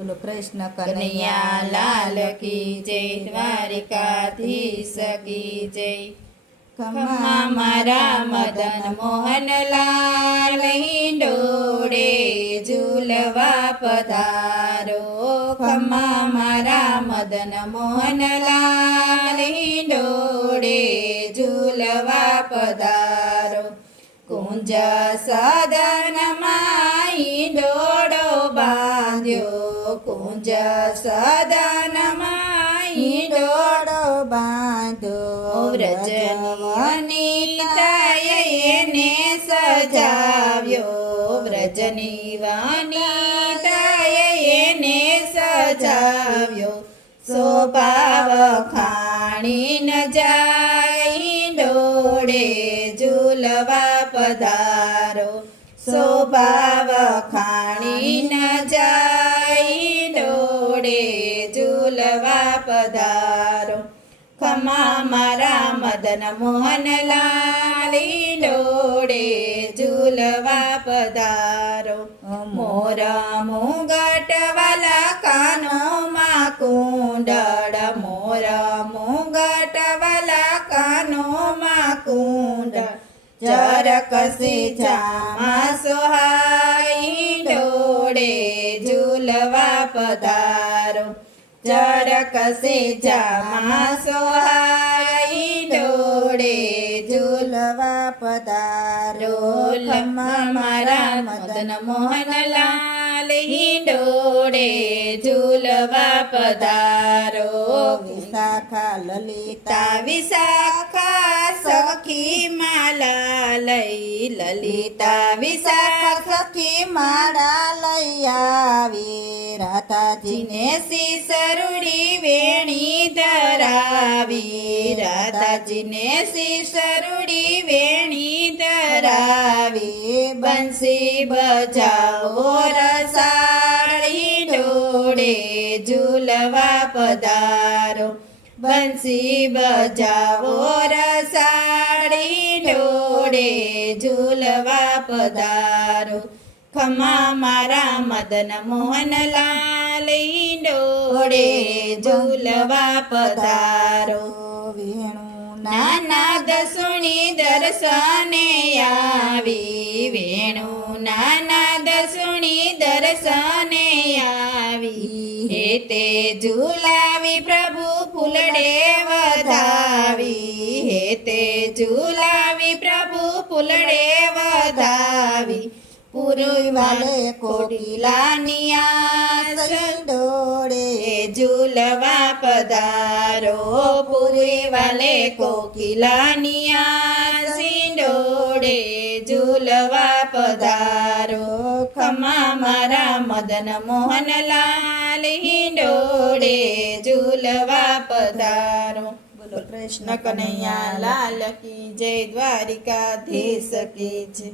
બોલો કૃષ્ણ કનૈયા લાલ કી જય, દ્વારિકાધીશ કી જય. ખમ્મા મારા મદન મોહન લાલ હિંડોળે ઝૂલવા પધારો. ખમ્મા મારા મદન મોહન લાલ હિંડોળે ઝૂલવા પધારો. કુંજ સદનમાં હિંડોળો બાંધ્યો, કુંજ સદનમાં હિંડોળો બાંધો વ્રજની વનિતાએ એને સજાવ્યો, વ્રજની વનિતાએ એને સજાવ્યો. શોભા વખાણી ન જાય હિંડોળે ઝૂલવા પધારો. શોભા વખાણી ન જાય હિંડોળે ઝૂલવા પધારો. ખમ્મા મારા મદન મોહન લાલ હિંડોળે ઝૂલવા પધારો. મોર મુગટ વાલા કાનોમાં કુંડળ, મોર મુગટ વાલા કાનોમાં કુંડળ. ચરકસી જામા સોહાય હિંડોળે ઝૂલવા પધારો. ચરકસી જામા સોહાય હિંડોળે ઝૂલવા પધારો. ખમ્મા મારા મદન મોહન લાલ હિંડોળે ઝૂલવા પધારો. વિશાખા લલિતા વિશાખા સખી માલા લઈ, લલિતા વિશાખા સખી માળા લઈ આવી, રાધાજીને શીસરુડી વેણી ધરાવી, રાધાજીને શીસરુડી વેણી ધરાવી. બંસી બજાવો રસાળ હિંડોળે ઝૂલવા પધારો. બંસી બજાવો રસાળ હિંડોળે ઝૂલવા પધારો. ખમ્મા મારા મદન મોહન લાલ હિંડોળે ઝૂલવા પધારો. વેણુ નાનાદ સુણી દર્શને આવી, વેણુ નાનાદ સુણી દર્શને આવી. હેતે ઝૂલાવી પ્રભુ ફૂલડે વધાવી, હેતે ઝૂલાવી પ્રભુ ફૂલડે વધાવી. પૂર્વી વાલે કોટિલાની આસ હિંડોળે ઝૂલવા પધારો. પૂર્વી વાલે કોકિલાની આસ હિંડોળે ઝૂલવા પધારો. ખમ્મા મારા મદન મોહન લાલ હિંડોળે ઝૂલવા પધારો. બોલો કૃષ્ણ કનૈયા લાલ કી જય, દ્વારિકાધીશ કી જય.